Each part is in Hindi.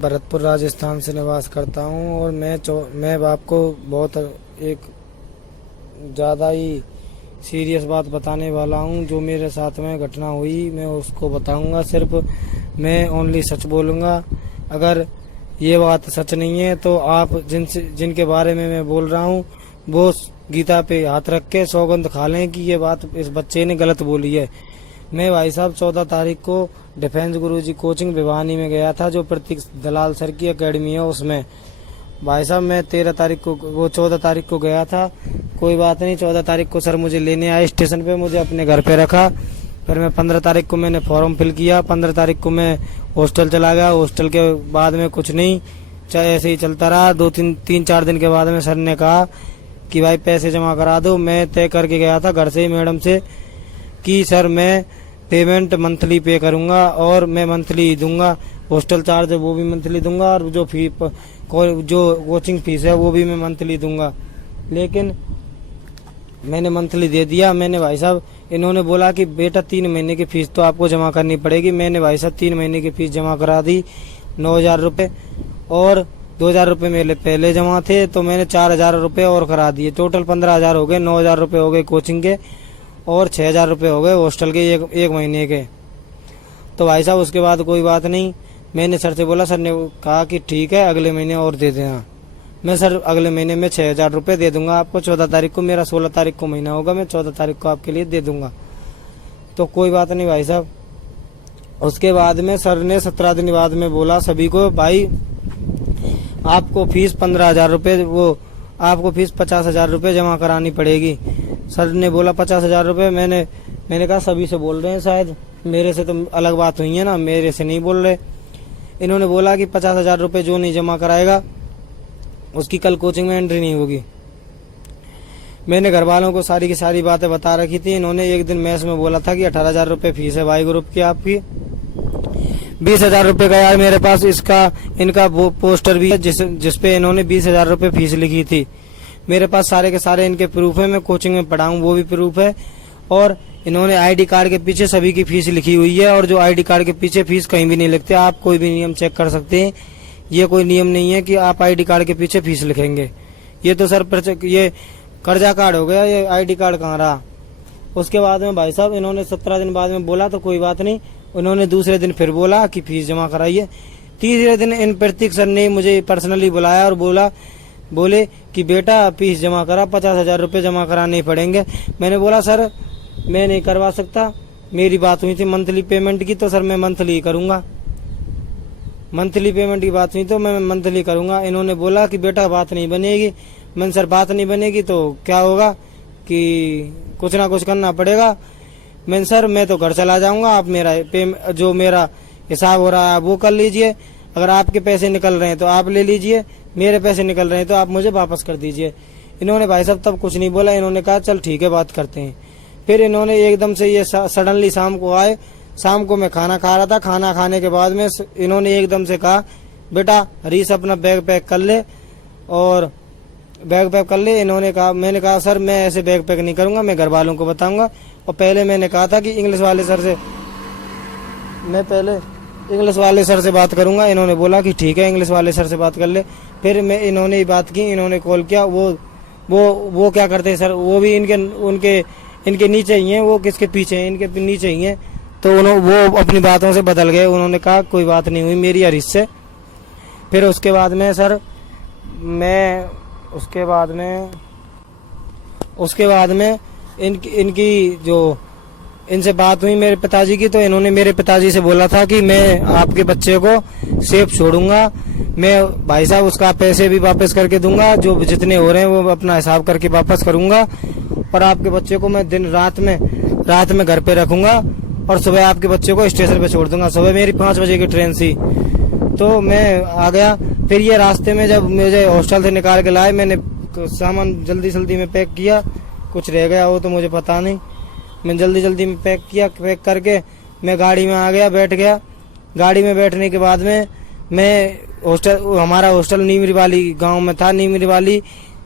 भरतपुर राजस्थान से निवास करता हूँ और मैं आपको बहुत एक ज़्यादा ही सीरियस बात बताने वाला हूँ। जो मेरे साथ में घटना हुई मैं उसको बताऊँगा। सिर्फ मैं ओनली सच बोलूँगा। अगर ये बात सच नहीं है तो आप जिनके बारे में मैं बोल रहा हूँ वो गीता पे हाथ रख के सौगंध खा लें कि ये बात इस बच्चे ने गलत बोली है। मैं भाई साहब 14 तारीख को डिफेंस गुरुजी कोचिंग भिवानी में गया था, जो प्रतीक दलाल सर की एकेडमी है उसमें। भाई साहब मैं 13 तारीख को, वो 14 तारीख को गया था। कोई बात नहीं, 14 तारीख को सर मुझे लेने आए स्टेशन पे, मुझे अपने घर पे रखा। फिर मैं 15 तारीख को मैंने फॉर्म फिल किया। 15 तारीख को मैं हॉस्टल चला गया। हॉस्टल के बाद में कुछ नहीं, चाहे ऐसे ही चलता रहा। 3-4 दिन के बाद में सर ने कहा कि भाई पैसे जमा करा दो। मैं तय करके गया था घर से ही मैडम से कि सर मैं पेमेंट मंथली पे करूंगा और मैं मंथली दूंगा। हॉस्टल चार्ज है वो भी मंथली दूंगा और जो कोचिंग फीस है वो भी मैं मंथली दूंगा। लेकिन मैंने मंथली दे दिया। मैंने भाई साहब, इन्होंने बोला कि बेटा 3 महीने की फीस तो आपको जमा करनी पड़ेगी। मैंने भाई साहब 3 महीने की फीस जमा करा दी, 9,000 रुपये, और 2,000 रुपये मेरे पहले जमा थे तो मैंने 4,000 रुपये और करा दिए। टोटल 15,000 हो गए। 9,000 रुपये हो गए कोचिंग के और 6,000 रुपये हो गए हॉस्टल के एक महीने के। तो भाई साहब उसके बाद कोई बात नहीं, मैंने सर से बोला। सर ने कहा कि ठीक है अगले महीने और दे देना। मैं सर अगले महीने में 6,000 रुपये दे दूंगा आपको। 14 तारीख को मेरा 16 तारीख को महीना होगा, मैं 14 तारीख को आपके लिए दे दूंगा। तो कोई बात नहीं भाई साहब। उसके बाद में सर ने 17 दिन बाद में बोला सभी को, भाई आपको फीस 15,000 रुपये, वो आपको फीस 50,000 रुपये जमा करानी पड़ेगी। सर ने बोला 50,000 रुपये। मैंने कहा सभी से बोल रहे हैं, शायद मेरे से तो अलग बात हुई है ना, मेरे से नहीं बोल रहे। इन्होंने बोला कि 50,000 रुपये जो नहीं जमा कराएगा उसकी कल कोचिंग में एंट्री नहीं होगी। मैंने घर वालों को सारी की सारी बातें बता रखी थी। इन्होंने एक दिन मैच में बोला था कि 18,000 रुपये फीस है वाई ग्रुप की आपकी। 20,000 रुपये का यार मेरे पास इनका वो पोस्टर भी है जिसपे इन्होंने 20,000 रुपये फीस लिखी थी। मेरे पास सारे के सारे इनके प्रूफ है। मैं कोचिंग में पढ़ाऊँ वो भी प्रूफ है। और इन्होंने आईडी कार्ड के पीछे सभी की फीस लिखी हुई है। और जो आईडी कार्ड के पीछे फीस कहीं भी नहीं लिखते। आप कोई भी नियम चेक कर सकते हैं। ये कोई नियम नहीं है कि आप आईडी कार्ड के पीछे फीस लिखेंगे। ये तो सर ये कर्जा कार्ड हो गया, ये आईडी कार्ड कहाँ रहा। उसके बाद में भाई साहब इन्होंने 17 दिन बाद में बोला तो कोई बात नहीं। उन्होंने दूसरे दिन फिर बोला कि फीस जमा कराइए। तीसरे दिन इन प्रतीक सर ने मुझे पर्सनली बुलाया और बोले कि बेटा फीस जमा करा, 50,000 रुपये जमा कराने पड़ेंगे। मैंने बोला सर मैं नहीं करवा सकता, मेरी बात हुई थी मंथली पेमेंट की, तो सर मैं मंथली ही करूँगा। मंथली पेमेंट की बात हुई तो मैं मंथली करूँगा। इन्होंने बोला कि बेटा बात नहीं बनेगी। मैंने सर बात नहीं बनेगी तो क्या होगा कि कुछ ना कुछ करना पड़ेगा। मैंने सर मैं तो घर चला जाऊँगा, आप जो मेरा हिसाब हो रहा है वो कर लीजिए। अगर आपके पैसे निकल रहे हैं तो आप ले लीजिए, मेरे पैसे निकल रहे हैं तो आप मुझे वापस कर दीजिए। इन्होंने भाई साहब तब कुछ नहीं बोला। इन्होंने कहा चल ठीक है बात करते हैं। फिर इन्होंने एकदम से ये सडनली शाम को आए। शाम को मैं खाना खा रहा था। खाना खाने के बाद में इन्होंने एकदम से कहा बेटा हरीश अपना बैग पैक कर ले, और बैग पैक कर ले। इन्होंने कहा, मैंने कहा सर मैं ऐसे बैग पैक नहीं करूंगा, मैं घर वालों को बताऊंगा। और पहले मैंने कहा था कि इंग्लिश वाले सर से बात करूंगा। इन्होंने बोला कि ठीक है इंग्लिश वाले सर से बात कर ले। फिर इन्होंने बात की, इन्होंने कॉल किया। वो क्या करते हैं सर, वो भी इनके नीचे ही हैं। वो किसके पीछे हैं, इनके नीचे ही हैं। तो वो अपनी बातों से बदल गए। उन्होंने कहा कोई बात नहीं हुई मेरी हरीश से। फिर उसके बाद में सर उसके बाद में इनकी जो इनसे बात हुई मेरे पिताजी की, तो इन्होंने मेरे पिताजी से बोला था कि मैं आपके बच्चे को सेफ छोड़ूंगा। मैं भाई साहब उसका पैसे भी वापस करके दूंगा, जो जितने हो रहे हैं वो अपना हिसाब करके वापस करूंगा। और आपके बच्चे को मैं रात में घर पे रखूंगा और सुबह आपके बच्चे को स्टेशन पे छोड़ दूंगा। सुबह मेरी 5 बजे की ट्रेन थी तो मैं आ गया। फिर ये रास्ते में जब मुझे हॉस्टल से निकाल के लाए, मैंने सामान जल्दी में पैक किया। कुछ रह गया हो तो मुझे पता नहीं। मैं जल्दी में पैक करके मैं गाड़ी में आ गया, बैठ गया। गाड़ी में बैठने के बाद में हमारा हॉस्टल नीमरी वाली गाँव में था, नीमरी वाली,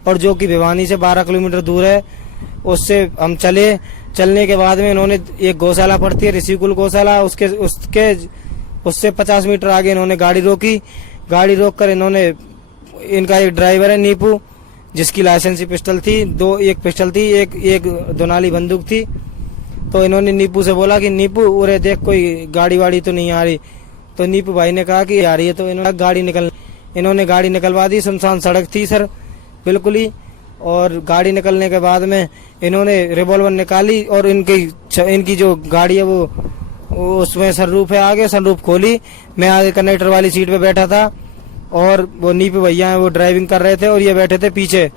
और जो कि भिवानी से 12 किलोमीटर दूर है। उससे हम चलने के बाद में इन्होंने एक गौशाला पड़ती है ऋषिकुल गौशाला, उससे 50 मीटर आगे इन्होंने गाड़ी रोकी। गाड़ी रोककर इन्होंने, इनका एक ड्राइवर है नीपू, जिसकी लाइसेंसी पिस्टल थी, एक पिस्टल थी, एक दोनाली बंदूक थी। तो इन्होंने नीपू से बोला कि नीपू उरे देख कोई गाड़ी वाड़ी तो नहीं आ रही। तो नीपू भाई ने कहा कि आ रही है। तो इन्होंने गाड़ी निकलवा दी। सुनसान सड़क थी सर बिल्कुल ही। और गाड़ी निकलने के बाद में इन्होंने रिवॉल्वर निकाली और इनकी जो गाड़ी है वो उसमें सनरूफ है, आगे सनरूफ खोली। मैं आगे कंडक्टर वाली सीट पे बैठा था और वो नीपू भैया है वो ड्राइविंग कर रहे थे और ये बैठे थे पीछे।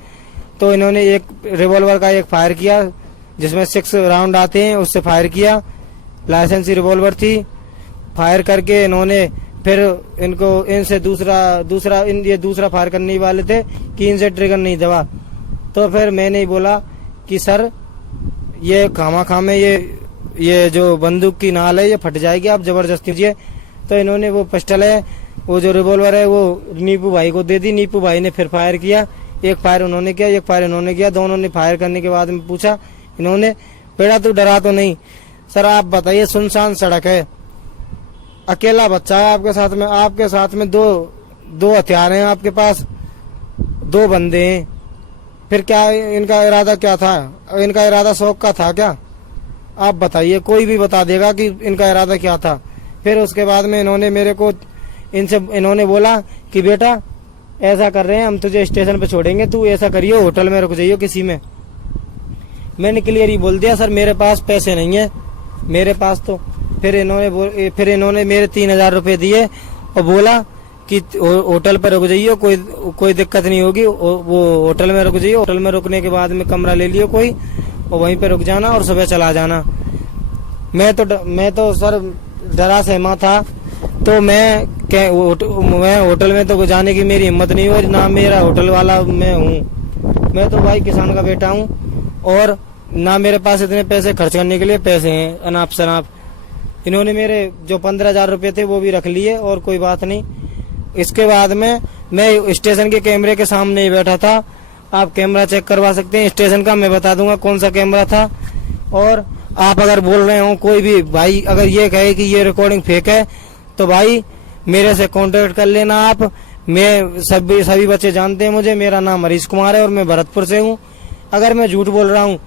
तो इन्होंने एक रिवॉल्वर का एक फायर किया जिसमें 6 राउंड आते हैं, उससे फायर किया। लाइसेंसी रिवॉल्वर थी। फायर करके इन्होंने फिर इनसे दूसरा फायर करने वाले थे कि इनसे ट्रिगर नहीं दबा। तो फिर मैंने ही बोला कि सर ये खामा में ये जो बंदूक की नाल है ये फट जाएगी, आप जबरदस्ती कीजिए। तो इन्होंने वो पिस्टल है, वो जो रिवॉल्वर है वो नीपू भाई को दे दी। नीपू भाई ने फिर फायर किया। एक फायर उन्होंने किया, एक फायर इन्होंने किया। दोनों ने फायर करने के बाद में पूछा इन्होंने, बेटा तू डरा तो नहीं? सर आप बताइए, सुनसान सड़क है, अकेला बच्चा है आपके साथ में दो हथियार हैं आपके पास, 2 बंदे हैं। फिर क्या इनका इरादा क्या था? इनका इरादा शौक का था क्या? आप बताइए, कोई भी बता देगा कि इनका इरादा क्या था। फिर उसके बाद में इन्होंने बोला कि बेटा ऐसा कर रहे हैं, हम तुझे स्टेशन पे छोड़ेंगे, तू ऐसा करियो होटल में रुक जाइयो किसी में। मैंने क्लियर ही बोल दिया सर मेरे पास पैसे नहीं है मेरे पास। तो फिर इन्होंने मेरे 3000 रुपए दिए और बोला कि होटल पर रुक जाइयो, कोई दिक्कत नहीं होगी, वो होटल में रुक जाइयो। होटल में रुकने के बाद में कमरा ले लियो कोई और वहीं पे रुक जाना और सुबह चला जाना। मैं तो सर डरा सहमा था। तो मैं होटल में तो जाने की मेरी हिम्मत नहीं हुई, ना मेरा होटल वाला मैं हूँ। मैं तो भाई किसान का बेटा हूँ और ना मेरे पास इतने पैसे खर्च करने के लिए पैसे हैं अनाप शनाप। इन्होंने मेरे जो 15,000 रुपए थे वो भी रख लिए और कोई बात नहीं। इसके बाद में मैं स्टेशन के कैमरे के सामने ही बैठा था। आप कैमरा चेक करवा सकते हैं स्टेशन का, मैं बता दूंगा कौन सा कैमरा था। और आप अगर बोल रहे हो कोई भी भाई अगर ये कहे कि ये रिकॉर्डिंग फेक है तो भाई मेरे से कांटेक्ट कर लेना आप। मैं सभी बच्चे जानते हैं मुझे, मेरा नाम हरीश कुमार है और मैं भरतपुर से हूँ। अगर मैं झूठ बोल रहा हूँ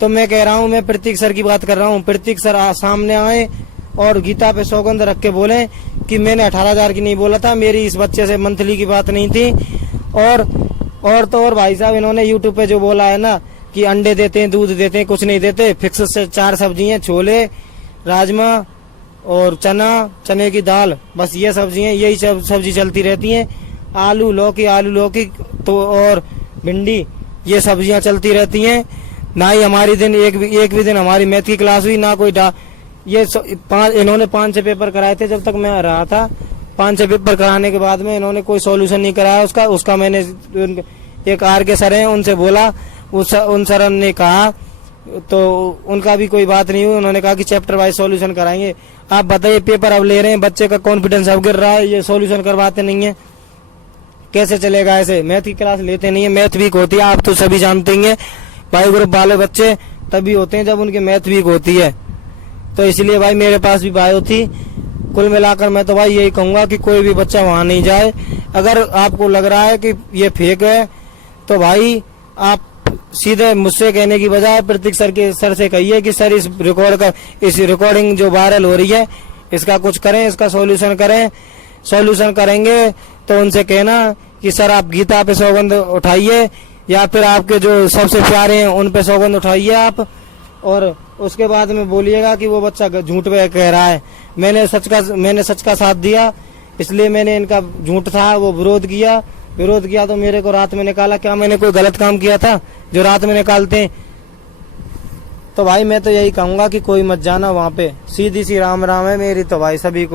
तो मैं कह रहा हूँ, मैं प्रतीक सर की बात कर रहा हूँ। प्रतीक सर सामने आए और गीता पे सौगंध रख के बोले कि मैंने 18,000 की नहीं बोला था, मेरी इस बच्चे से मंथली की बात नहीं थी। और भाई साहब इन्होंने यूट्यूब पे जो बोला है ना कि अंडे देते हैं, दूध देते हैं, कुछ नहीं देते। फिक्स से 4 सब्जियां, छोले, राजमा और चने की दाल, बस ये सब्जियां, यही सब्जी चलती रहती हैं। आलू लौकी तो और भिंडी, ये सब्जियां चलती रहती हैं। ना ही हमारी दिन एक भी दिन हमारी मैथ की क्लास हुई, ना कोई इन्होंने 5-6 पेपर कराए थे जब तक मैं रहा था। 5-6 पेपर कराने के बाद में इन्होंने कोई सॉल्यूशन नहीं कराया उसका मैंने एक आर के सर हैं उनसे बोला, उन सर ने कहा तो उनका भी कोई बात नहीं हुई। उन्होंने कहा कि चैप्टर वाइज सॉल्यूशन कराएंगे। आप बताइए, पेपर अब ले रहे हैं, बच्चे का कॉन्फिडेंस अब गिर रहा है, ये सॉल्यूशन करवाते नहीं है, कैसे चलेगा ऐसे? मैथ की क्लास लेते नहीं है, मैथ वीक होती है, आप तो सभी जानते हैं। भाई ग्रुप वाले बच्चे तभी होते हैं जब उनके मैथ वीक होती है। तो इसलिए भाई मेरे पास भी बायो थी। कुल मिलाकर मैं तो भाई यही कहूंगा कि कोई भी बच्चा वहां नहीं जाए। अगर आपको लग रहा है कि ये फेक है तो भाई आप सीधे मुझसे कहने की बजाय प्रतीक सर से कहिए कि सर इस रिकॉर्डिंग जो वायरल हो रही है इसका कुछ करें, इसका सॉल्यूशन करें। सॉल्यूशन करेंगे तो उनसे कहना कि सर आप गीता पे सौगंध उठाइए या फिर आपके जो सबसे प्यारे हैं उन पे सौगंध उठाइए आप, और उसके बाद में बोलिएगा कि वो बच्चा झूठ पे कह रहा है। मैंने सच का साथ दिया, इसलिए मैंने इनका झूठ था वो विरोध किया तो मेरे को रात में निकाला। क्या मैंने कोई गलत काम किया था जो रात में निकालते हैं? तो भाई मैं तो यही कहूंगा कि कोई मत जाना वहाँ पे। सीधी सी राम राम है मेरी तो भाई सभी को।